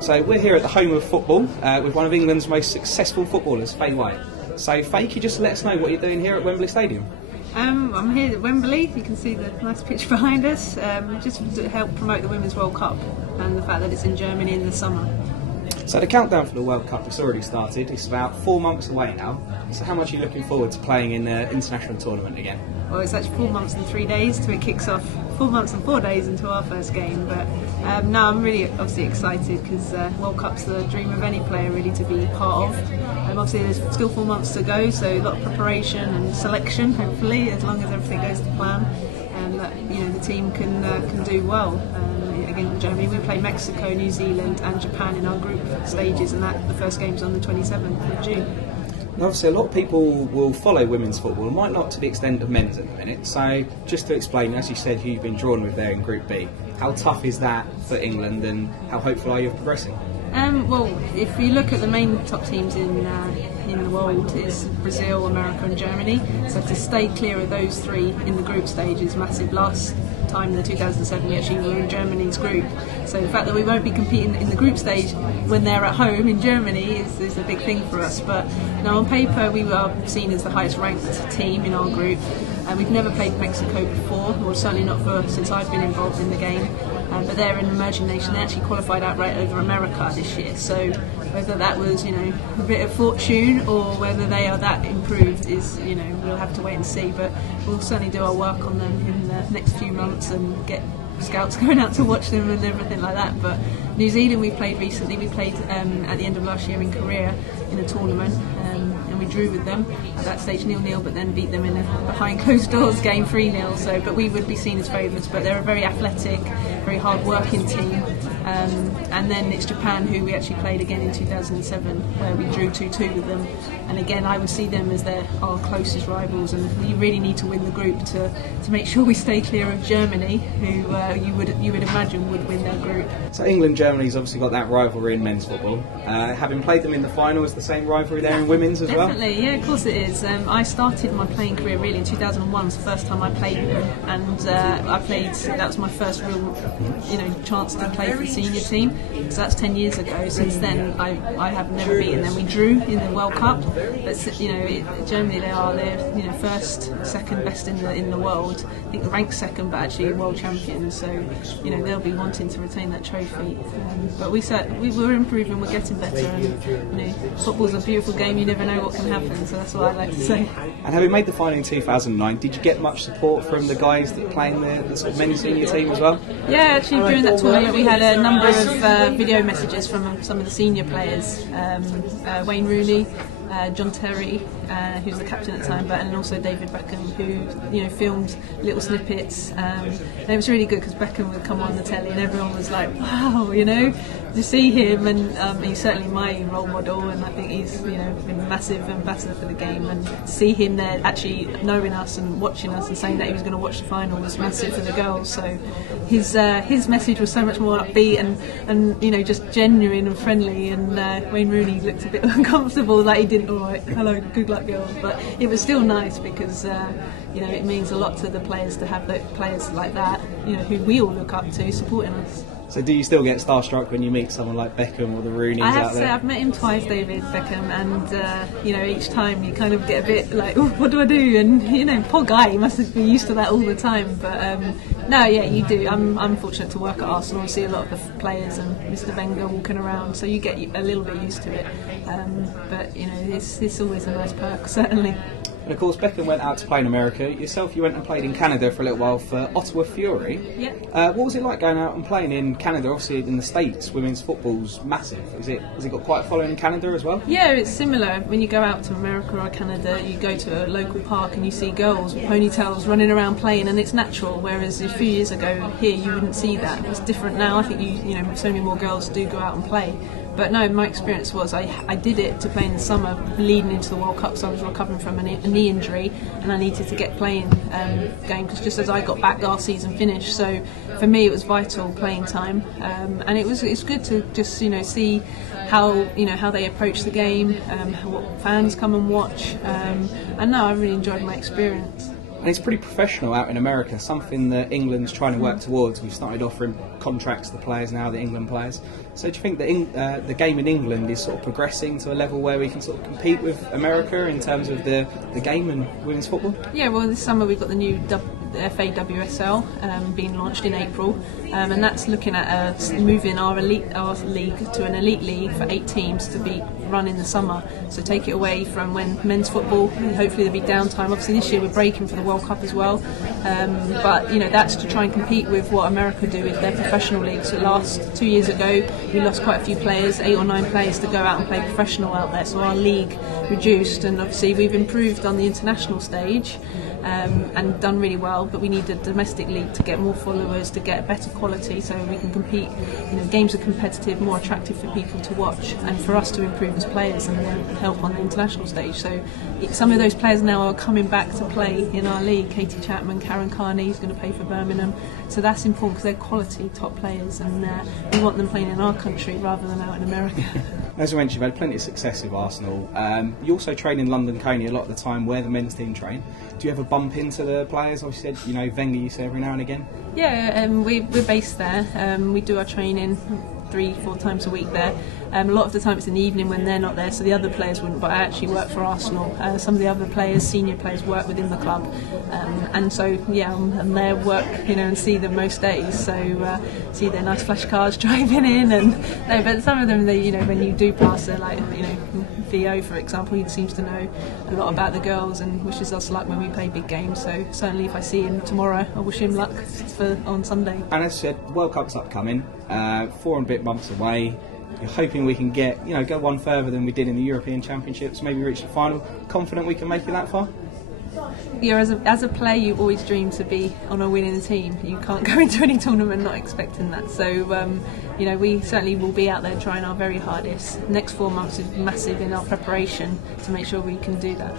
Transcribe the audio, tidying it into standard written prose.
So we're here at the home of football with one of England's most successful footballers, Faye White. So Faye, can you just let us know what you're doing here at Wembley Stadium? I'm here at Wembley. You can see the nice pitch behind us, just to help promote the Women's World Cup and the fact that it's in Germany in the summer. So the countdown for the World Cup has already started. It's about 4 months away now. So how much are you looking forward to playing in the international tournament again? Well, it's actually 4 months and 3 days till it kicks off. 4 months and 4 days into our first game, but no, I'm really obviously excited because World Cup's the dream of any player really to be part of. Obviously there's still 4 months to go, so a lot of preparation and selection, hopefully, as long as everything goes to plan, and that the team can do well. Against Germany, we play Mexico, New Zealand and Japan in our group stages, and the first game's on the 27th of June. And obviously a lot of people will follow women's football, might not to the extent of men's at the minute. So just to explain, as you said, who you've been drawn with there in Group B, how tough is that for England and how hopeful are you of progressing? Well, if you look at the main top teams in the world, it's Brazil, America and Germany. So to stay clear of those three in the group stage is massive. Last time in the 2007 we actually were in Germany's group. So the fact that we won't be competing in the group stage when they're at home in Germany is a big thing for us. But now on paper we are seen as the highest ranked team in our group. We've never played Mexico before, or certainly not since I've been involved in the game. But they're an emerging nation. They actually qualified outright over America this year. So whether that was a bit of fortune or whether they are that improved is we'll have to wait and see. But we'll certainly do our work on them in the next few months and get scouts going out to watch them and everything like that. But New Zealand we played recently. We played at the end of last year in Korea in a tournament. And we drew with them at that stage 0-0, but then beat them in a behind closed doors game 3-0. So, but we would be seen as favourites. But they're a very athletic, very hard-working team. And then it's Japan, who we actually played again in 2007, where we drew 2-2 with them. And again, I would see them as our closest rivals. And we really need to win the group to make sure we stay clear of Germany, who you would imagine would win their group. So England, Germany's obviously got that rivalry in men's football. Having played them in the final, is the same rivalry there in women's as well? Definitely, yeah, of course it is. I started my playing career really in 2001. It's the first time I played them, and that was my first real, chance to play for the senior team. So that's 10 years ago. Since then, I have never beaten them. We drew in the World Cup, but Germany they're first, second best in the world. I think ranked second, but actually world champions. So they'll be wanting to retain that trophy. But we're improving. We're getting better. And football's a beautiful game. You never know what can happen. So that's what I like to say. And having made the final in 2009, did you get much support from the guys that play in the sort of men's senior team as well? Yeah, actually during that tournament we had a number of video messages from some of the senior players, Wayne Rooney, John Terry, who's the captain at the time, and also David Beckham, who filmed little snippets. And it was really good because Beckham would come on the telly and everyone was like, wow, to see him, and he's certainly my role model, and I think he's been a massive ambassador for the game, and to see him there actually knowing us and watching us and saying that he was going to watch the final was massive for the girls. So his message was so much more upbeat and just genuine and friendly, and Wayne Rooney looked a bit uncomfortable, like he didn't, all right, hello, good luck girls, but it was still nice because it means a lot to the players to have players like that, who we all look up to supporting us. So do you still get starstruck when you meet someone like Beckham or the Rooneys I have out to there? say I've met him twice, David Beckham, and each time you kind of get a bit like, oh, what do I do? And poor guy, he must be used to that all the time. But no, yeah, you do. I'm fortunate to work at Arsenal and see a lot of the players and Mr. Wenger walking around, so you get a little bit used to it. But it's always a nice perk, certainly. And of course, Beckham went out to play in America. Yourself, you went and played in Canada for a little while for Ottawa Fury. Yeah. What was it like going out and playing in Canada? Obviously, in the States, women's football's massive. Has it got quite a following in Canada as well? Yeah, it's similar. When you go out to America or Canada, you go to a local park and you see girls with ponytails running around playing, and it's natural. Whereas a few years ago here, you wouldn't see that. It's different now. I think so many more girls do go out and play. But no, my experience was I did it to play in the summer leading into the World Cup, so I was recovering from a knee injury and I needed to get playing game, because just as I got back our season finished, so for me it was vital playing time, and it's good to just see how they approach the game, what fans come and watch, and no, I really enjoyed my experience. And it's pretty professional out in America, something that England's trying to work towards. We've started offering contracts to the players now, the England players. So do you think that the game in England is sort of progressing to a level where we can sort of compete with America in terms of the game and women's football? Yeah, well, this summer we've got the new FA WSL being launched in April, and that's looking at moving our league to an elite league for 8 teams to be run in the summer. So take it away from when men's football, hopefully there'll be downtime. Obviously this year we're breaking for the World Cup as well, but that's to try and compete with what America do with their professional leagues. So last 2 years ago we lost quite a few players, 8 or 9 players, to go out and play professional out there, so our league reduced, and obviously we've improved on the international stage and done really well, but we need a domestic league to get more followers, to get better quality, so we can compete. Games are competitive, more attractive for people to watch, and for us to improve as players and then help on the international stage. So some of those players now are coming back to play in our league. Katie Chapman, Karen Carney is going to play for Birmingham, so that's important because they're quality top players, and we want them playing in our country rather than out in America. As I mentioned, you've had plenty of success with Arsenal. You also train in London Coney a lot of the time, where the men's team train. Do you ever bump into the players? I said, Wenger, you say every now and again. Yeah, we're based there. We do our training 3-4 times a week there. A lot of the time it's in the evening when they're not there, so the other players wouldn't, but I actually work for Arsenal. Some of the other players, senior players, work within the club, and so I'm there work, and see them most days, so see their nice flash cars driving in, but some of them, when you do pass, they're like, Theo, for example, he seems to know a lot about the girls and wishes us luck when we play big games, so certainly if I see him tomorrow, I wish him luck on Sunday. And as I said, World Cup's upcoming, 4 and a bit months away. You're hoping we can go one further than we did in the European Championships, maybe reach the final. Confident we can make it that far? Yeah, as a player, you always dream to be on a winning team. You can't go into any tournament not expecting that. So, we certainly will be out there trying our very hardest. Next 4 months is massive in our preparation to make sure we can do that.